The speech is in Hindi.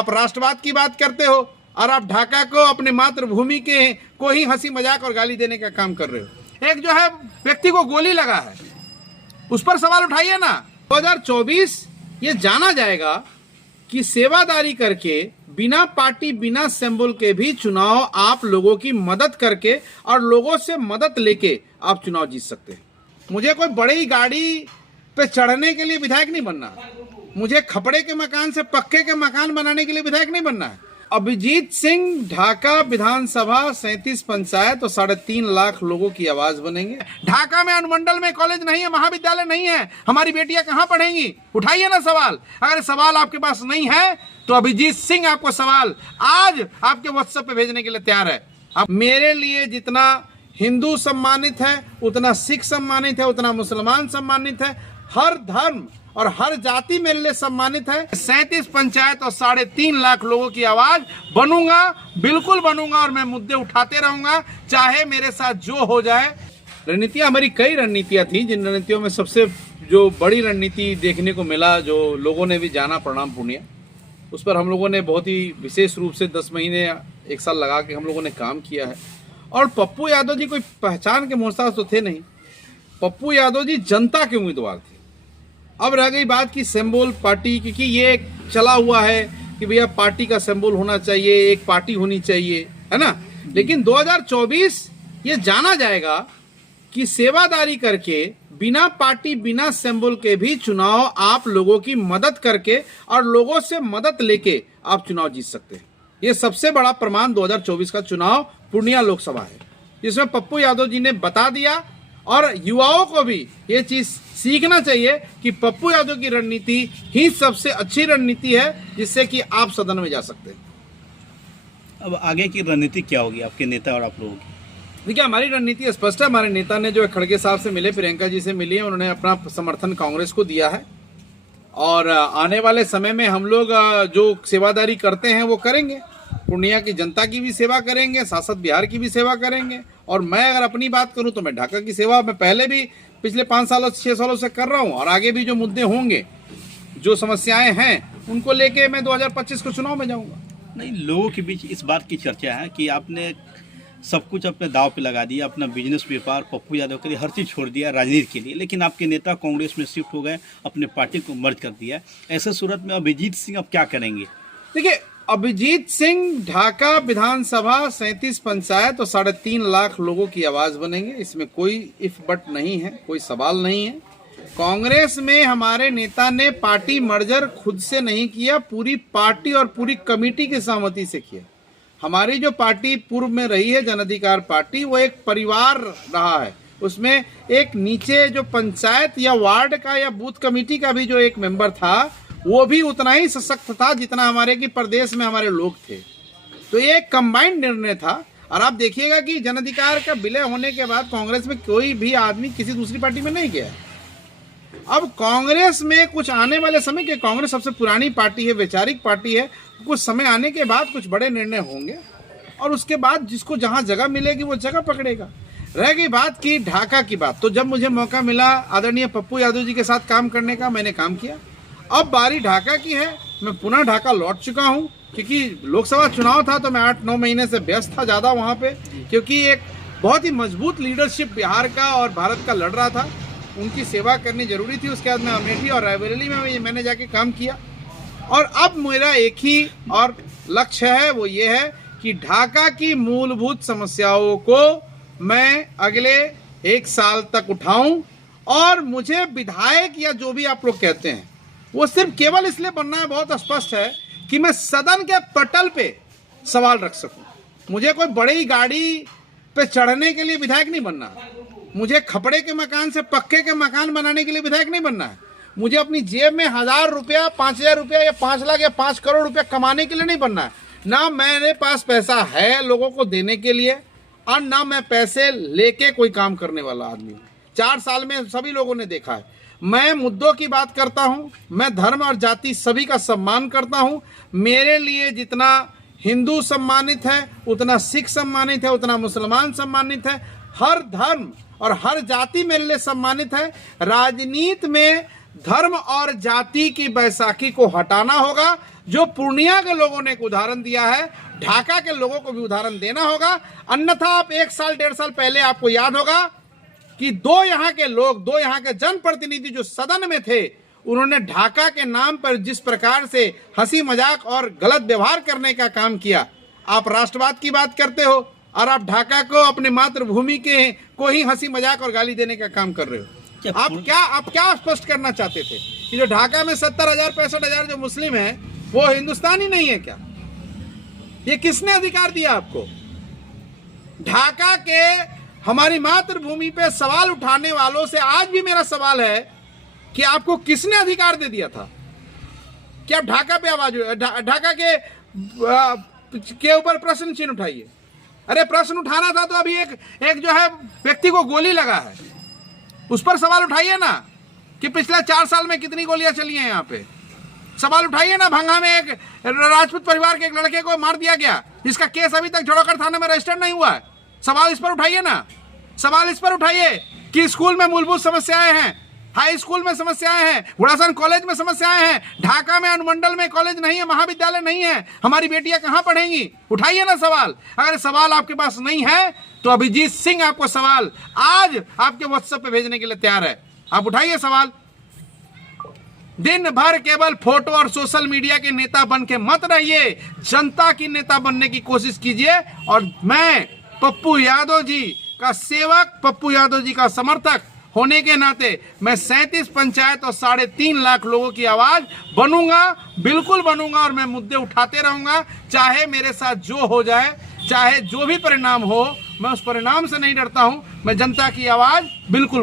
आप राष्ट्रवाद की बात करते हो और आप ढाका को अपने मातृभूमि के को ही हंसी मजाक और गाली देने का काम कर रहे हो। एक जो है व्यक्ति को गोली लगा है, उस पर सवाल उठाइए ना। 2024 ये जाना जाएगा कि सेवादारी करके बिना पार्टी बिना सिंबल के भी चुनाव आप लोगों की मदद करके और लोगों से मदद लेके आप चुनाव जीत सकते हैं। मुझे कोई बड़ी गाड़ी पे चढ़ने के लिए विधायक नहीं बनना, मुझे खपड़े के मकान से पक्के के मकान बनाने के लिए विधायक नहीं बनना है। अभिजीत सिंह ढाका विधानसभा 37 पंचायत और 3.5 लाख लोगों की आवाज बनेंगे। ढाका में अनुमंडल में कॉलेज नहीं है, महाविद्यालय नहीं है, हमारी बेटियां कहां पढ़ेंगी? उठाइए ना सवाल। अगर सवाल आपके पास नहीं है तो अभिजीत सिंह आपको सवाल आज आपके व्हाट्सएप पे भेजने के लिए तैयार है। अब मेरे लिए जितना हिंदू सम्मानित है, उतना सिख सम्मानित है, उतना मुसलमान सम्मानित है, हर धर्म और हर जाति मेरे लिए सम्मानित है। 37 पंचायत और 3.5 लाख लोगों की आवाज बनूंगा, बिल्कुल बनूंगा और मैं मुद्दे उठाते रहूंगा, चाहे मेरे साथ जो हो जाए। रणनीतियां हमारी कई रणनीतियां थी, जिन रणनीतियों में सबसे जो बड़ी रणनीति देखने को मिला, जो लोगों ने भी जाना प्रणाम पुण्य, उस पर हम लोगों ने बहुत ही विशेष रूप से 10 महीने 1 साल लगा के हम लोगों ने काम किया है। और पप्पू यादव जी कोई पहचान के मोहताज तो थे नहीं, पप्पू यादव जी जनता के उम्मीदवार थे। अब रह गई बात की सिंबल पार्टी, क्योंकि ये एक चला हुआ है कि भैया पार्टी का सिंबल होना चाहिए, एक पार्टी होनी चाहिए, है ना। लेकिन 2024 ये जाना जाएगा कि सेवादारी करके बिना पार्टी बिना सिंबल के भी चुनाव आप लोगों की मदद करके और लोगों से मदद लेके आप चुनाव जीत सकते हैं। ये सबसे बड़ा प्रमाण 2024 का चुनाव पूर्णिया लोकसभा है, जिसमें पप्पू यादव जी ने बता दिया। और युवाओं को भी ये चीज सीखना चाहिए कि पप्पू यादव की रणनीति ही सबसे अच्छी रणनीति है, जिससे कि आप सदन में जा सकते हैं। अब आगे की रणनीति क्या होगी आपके नेता और आप लोगों की? देखिए, हमारी रणनीति स्पष्ट है। हमारे नेता ने जो खड़गे साहब से मिले, प्रियंका जी से मिली है, उन्होंने अपना समर्थन कांग्रेस को दिया है और आने वाले समय में हम लोग जो सेवादारी करते हैं वो करेंगे। पूर्णिया की जनता की भी सेवा करेंगे, शासक बिहार की भी सेवा करेंगे। और मैं अगर अपनी बात करूं तो मैं ढाका की सेवा मैं पहले भी पिछले 5 सालों 6 सालों से कर रहा हूं, और आगे भी जो मुद्दे होंगे, जो समस्याएं हैं, उनको लेके मैं 2025 को चुनाव में जाऊंगा। नहीं, लोगों के बीच इस बात की चर्चा है कि आपने सब कुछ अपने दाव पे लगा दिया, अपना बिजनेस व्यापार पप्पू यादव के लिए हर चीज़ छोड़ दिया राजनीति के लिए, लेकिन आपके नेता कांग्रेस में शिफ्ट हो गए, अपने पार्टी को मर्ज कर दिया। ऐसे सूरत में अभिजीत सिंह अब क्या करेंगे? देखिए, अभिजीत सिंह ढाका विधानसभा 37 पंचायत और 3.5 लाख लोगों की आवाज बनेंगे। इसमें कोई इफ बट नहीं है, कोई सवाल नहीं है। कांग्रेस में हमारे नेता ने पार्टी मर्जर खुद से नहीं किया, पूरी पार्टी और पूरी कमेटी की सहमति से किया। हमारी जो पार्टी पूर्व में रही है, जन अधिकार पार्टी, वो एक परिवार रहा है। उसमें एक नीचे जो पंचायत या वार्ड का या बूथ कमेटी का भी जो एक मेंबर था, वो भी उतना ही सशक्त था जितना हमारे की प्रदेश में हमारे लोग थे। तो ये एक कंबाइंड निर्णय था। और आप देखिएगा कि जन अधिकार का विलय होने के बाद कांग्रेस में कोई भी आदमी किसी दूसरी पार्टी में नहीं गया। अब कांग्रेस में कुछ आने वाले समय के, कांग्रेस सबसे पुरानी पार्टी है, वैचारिक पार्टी है, कुछ समय आने के बाद कुछ बड़े निर्णय होंगे और उसके बाद जिसको जहां जगह मिलेगी वो जगह पकड़ेगा। रह गई बात की ढाका की बात, तो जब मुझे मौका मिला आदरणीय पप्पू यादव जी के साथ काम करने का, मैंने काम किया। अब बारी ढाका की है, मैं पुनः ढाका लौट चुका हूं, क्योंकि लोकसभा चुनाव था तो मैं 8-9 महीने से व्यस्त था ज़्यादा वहां पे, क्योंकि एक बहुत ही मजबूत लीडरशिप बिहार का और भारत का लड़ रहा था, उनकी सेवा करनी जरूरी थी। उसके बाद मैं अमेठी और रायबरेली में मैंने जाके काम किया। और अब मेरा एक ही और लक्ष्य है, वो ये है कि ढाका की मूलभूत समस्याओं को मैं अगले 1 साल तक उठाऊं। और मुझे विधायक या जो भी आप लोग कहते हैं, वो सिर्फ केवल इसलिए बनना है, बहुत स्पष्ट है, कि मैं सदन के पटल पे सवाल रख सकूं। मुझे कोई बड़ी गाड़ी पे चढ़ने के लिए विधायक नहीं बनना है, मुझे खपड़े के मकान से पक्के के मकान बनाने के लिए विधायक नहीं बनना है, मुझे अपनी जेब में 1000 रुपया, 5000 रुपया या 5 लाख या 5 करोड़ रुपया कमाने के लिए नहीं बनना है। ना मेरे पास पैसा है लोगों को देने के लिए, और ना मैं पैसे लेके कोई काम करने वाला आदमी हूँ। 4 साल में सभी लोगों ने देखा है, मैं मुद्दों की बात करता हूँ, मैं धर्म और जाति सभी का सम्मान करता हूँ। मेरे लिए जितना हिंदू सम्मानित है, उतना सिख सम्मानित है, उतना मुसलमान सम्मानित है, हर धर्म और हर जाति मेरे लिए सम्मानित है। राजनीति में धर्म और जाति की बैसाखी को हटाना होगा। जो पूर्णिया के लोगों ने एक उदाहरण दिया है, ढाका के लोगों को भी उदाहरण देना होगा। अन्यथा आप 1 साल 1.5 साल पहले आपको याद होगा कि दो यहाँ के जनप्रतिनिधि जो सदन में थे, उन्होंने ढाका के नाम पर जिस प्रकार से हंसी मजाक और गलत व्यवहार करने का काम किया। आप राष्ट्रवाद की बात करते हो और आप ढाका को, अपने मातृभूमि के को ही हंसी मजाक और गाली देने का काम कर रहे हो। आप क्या स्पष्ट करना चाहते थे कि जो ढाका में 70,000 65,000 जो मुस्लिम हैं वो हिंदुस्तानी नहीं है क्या? ये किसने अधिकार दिया आपको? ढाका के हमारी मातृभूमि पे सवाल उठाने वालों से आज भी मेरा सवाल है कि आपको किसने अधिकार दे दिया था कि आप ढाका पे आवाज, ढाका के ऊपर प्रश्न चिन्ह उठाइए? अरे प्रश्न उठाना था तो अभी एक जो है व्यक्ति को गोली लगा है, उस पर सवाल उठाइए ना कि पिछले 4 साल में कितनी गोलियां चली हैं यहाँ पे। सवाल उठाइए ना, भंगा में एक राजपूत परिवार के एक लड़के को मार दिया गया जिसका केस अभी तक झोड़कर थाने में रजिस्टर्ड नहीं हुआ है। सवाल इस पर उठाइए ना, सवाल इस पर उठाइए कि स्कूल में मूलभूत समस्याएं हैं, हाई स्कूल में समस्याएं हैं, घोड़ासन कॉलेज में समस्याएं हैं, ढाका में अनुमंडल में कॉलेज नहीं है, महाविद्यालय नहीं है, हमारी बेटियां कहां पढ़ेंगी? उठाइए ना सवाल। अगर सवाल आपके पास नहीं है तो अभिजीत सिंह आपको सवाल आज आपके व्हाट्सएप पे भेजने के लिए तैयार है। आप उठाइए सवाल। दिन भर केवल फोटो और सोशल मीडिया के नेता बन के मत रहिए, जनता की नेता बनने की कोशिश कीजिए। और मैं पप्पू यादव जी का सेवक, पप्पू यादव जी का समर्थक होने के नाते मैं 37 पंचायत और 3.5 लाख लोगों की आवाज बनूंगा, बिल्कुल बनूंगा। और मैं मुद्दे उठाते रहूंगा, चाहे मेरे साथ जो हो जाए, चाहे जो भी परिणाम हो, मैं उस परिणाम से नहीं डरता हूं। मैं जनता की आवाज बिल्कुल